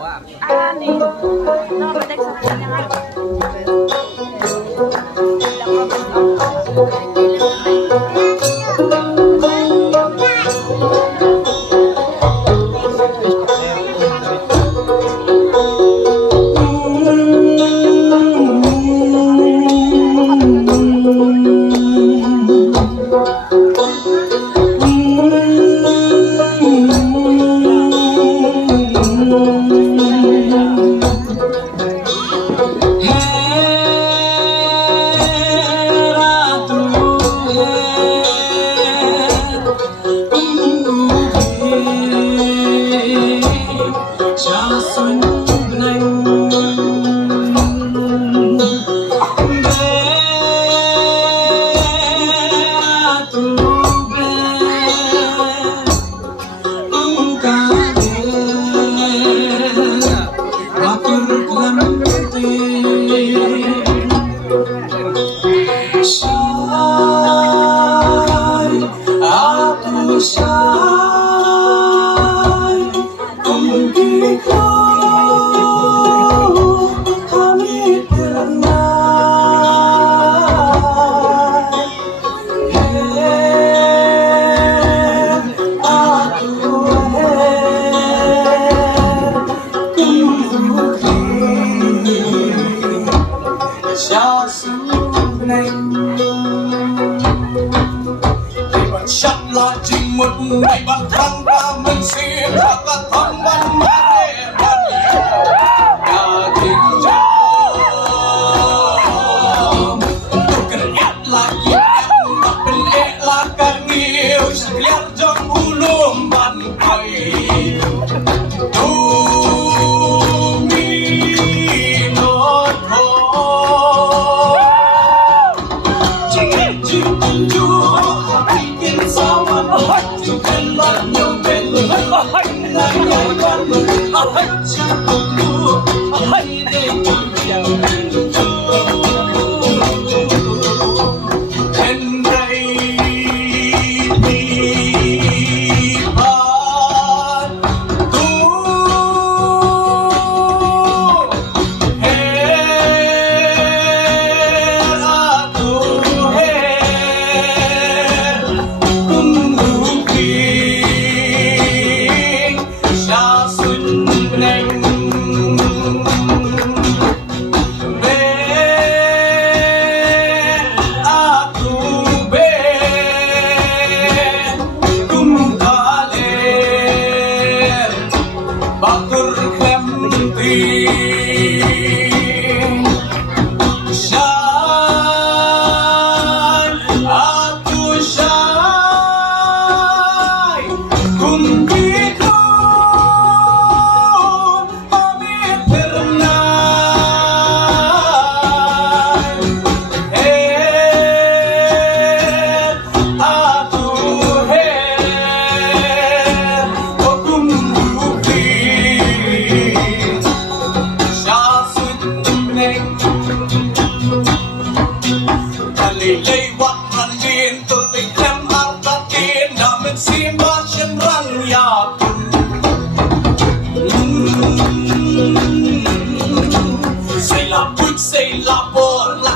Ani, no, matek sa kanya nga. Ngày bằng thăng ca mình xin và các thăng văn mê và nhiều cả tình trong tôi cần ép là gì em mà bên ế là càng yêu sự liên trong u luôn bàn quay tu mi nốt khổ chỉ tình chúa hãy kiến sao mà nói bên mắt nhau bên người là nhau con người cha cùng đua hãy để cùng nhau bên đây đi bắt tu lay wat ran gin tu te klem ar ta kin na men si ma chen ran ya say la put say la por